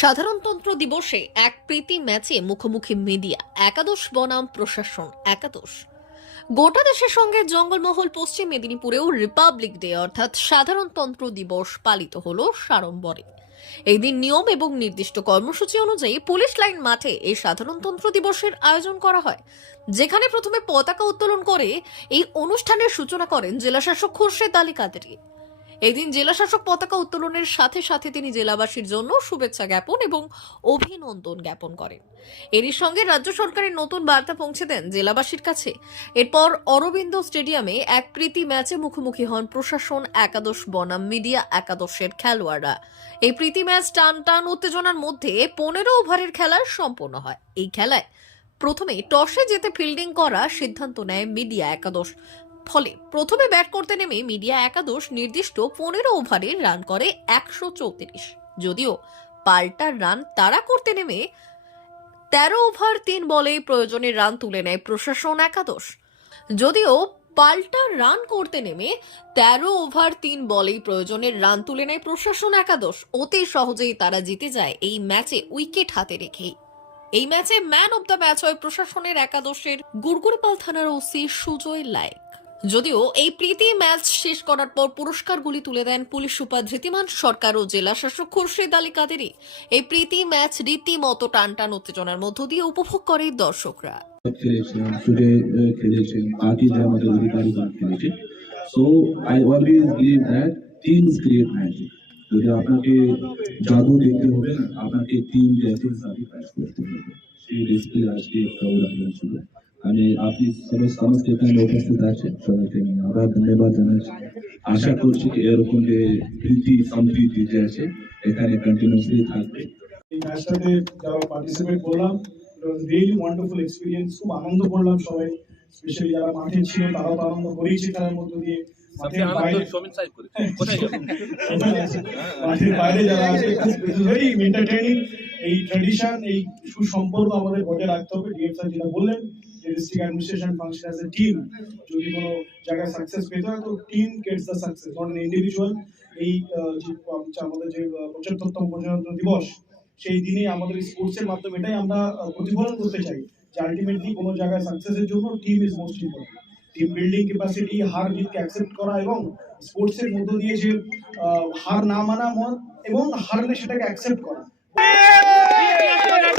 সাধারণতন্ত্র দিবসে এক প্রীতি ম্যাচে মুখোমুখি মিডিয়া, একাদশ বনাম প্রশাসন, একাদশ। গোটা দেশের সঙ্গে জঙ্গলমহল পশ্চিম মেদিনীপুরেও রিপাবলিক ডে, অর্থাৎ সাধারণতন্ত্র দিবস পালিত হল সাড়ম্বরে। এই দিন নিয়ম এবং নির্দিষ্ট কর্মসূচি অনুযায়ী পুলিশ লাইন মাঠে এই সাধারণতন্ত্র দিবসের আয়োজন করা হয়। যেখানে প্রথমে পতাকা উত্তোলন করে এই অনুষ্ঠানের সূচনা করেন জেলাশাসক খুরশেদ আলী কাদেরি। এদিন জেলাশাসক পতাকা উত্তোলনের সাথে সাথে তিনি জেলাবাসীর জন্য শুভেচ্ছা জ্ঞাপন এবং অভিনন্দন জ্ঞাপন করেন। এরই সঙ্গে রাজ্য সরকারের নতুন বার্তা পৌঁছে দেন জেলাবাসীর কাছে। এরপর অরবিন্দ স্টেডিয়ামে এক প্রীতি ম্যাচে মুখোমুখি হন প্রশাসন, একাদশ বনাম মিডিয়া, একাদশের খেলোয়াড়রা। এই প্রীতি ম্যাচ টান টান উত্তেজনার মধ্যে পনেরো ওভারের খেলা সম্পন্ন হয়। এই খেলায় প্রথমে টসে যেতে ফিল্ডিং করা সিদ্ধান্ত নেয় মিডিয়া একাদশ। ফলে প্রথমে ব্যাট করতে নেমে মিডিয়া একাদশ নির্দিষ্ট পনেরো ওভারে রান করে একশো চৌত্রিশ। যদিও পাল্টা রান তারা করতে নেমে তেরো ওভার তিন বলে প্রয়োজনে রান তুলে নেয় প্রশাসন একাদশ। যদিও পাল্টা রান করতে নেমে তেরো ওভার তিন বলেই প্রয়োজনের রান তুলে নেয় প্রশাসন একাদশ। অতি সহজেই তারা জিতে যায় এই ম্যাচে উইকেট হাতে রেখেই। এই ম্যাচে ম্যান অব দ্য ম্যাচ হয় প্রশাসনের একাদশের গুড়গুড়পাল থানার ওসি সুজয় লায়ক। যদিও এই প্রীতি ম্যাচ শেষ করার পর পুরস্কারগুলি তুলে দেন পুলিশ সুপার ধৃতিমান সরকার ও জেলা শাসক খুরশেদ আলী কাদেরি। এই প্রীতি ম্যাচ রীতিমতো টান টান উত্তেজনার মধ্য দিয়ে উপভোগ করে দর্শকরা। খেলেছেন বাকিরা আমাদের অধিকারীগণ খেলেছে। So I always that create যদি আপনাকে জাদু দেখতে হবে, আপনাকে টিম স্যাক্রিফাইস করতে হবে। সেই ডিসপ্লে আজকে ক্রাউড আপনার ছিল। আমি আপনি সমস্ত এখানে উপস্থিত আছেন সবাইকে আমি আবার ধন্যবাদ জানাচ্ছি। আশা করছি যে এরকম যে প্রীতি সম্প্রীতি যে আছে এখানে কন্টিনিউসলি থাকবে। এই ম্যাচটাতে যারা পার্টিসিপেট করলাম রিয়েলি ওয়ান্ডারফুল এক্সপিরিয়েন্স খুব আনন্দ করলাম সবাই স্পেশালি যারা মাঠে ছিল তারাও তো আনন্দ করেইছে খেলার মধ্য দিয়ে মাঠের বাইরে যারা আছে খুব ভেরি এন্টারটেইনিং এই ট্র্যাডিশন এই সুসম্পর্ক আমাদের বজায় রাখতে হবে। ডিএম স্যার যেটা বললেন যে district administration function as a team যদি কোনো জায়গায় সাকসেস পেতে হয়, তো team gets the success not individual এই যে আমাদের যে পঁচাত্তরতম প্রজাতন্ত্র দিবস, সেই দিনে আমাদের স্পোর্টসের মাধ্যমে এটাই আমরা প্রতিফলন করতে চাই যে আলটিমেটলি কোনো জায়গায় সাকসেসের জন্য team is most important team building capacity হার জিতকে অ্যাকসেপ্ট করা এবং স্পোর্টসের মধ্য দিয়ে যে হার না মানা মন এবং হারলে সেটাকে অ্যাকসেপ্ট করা।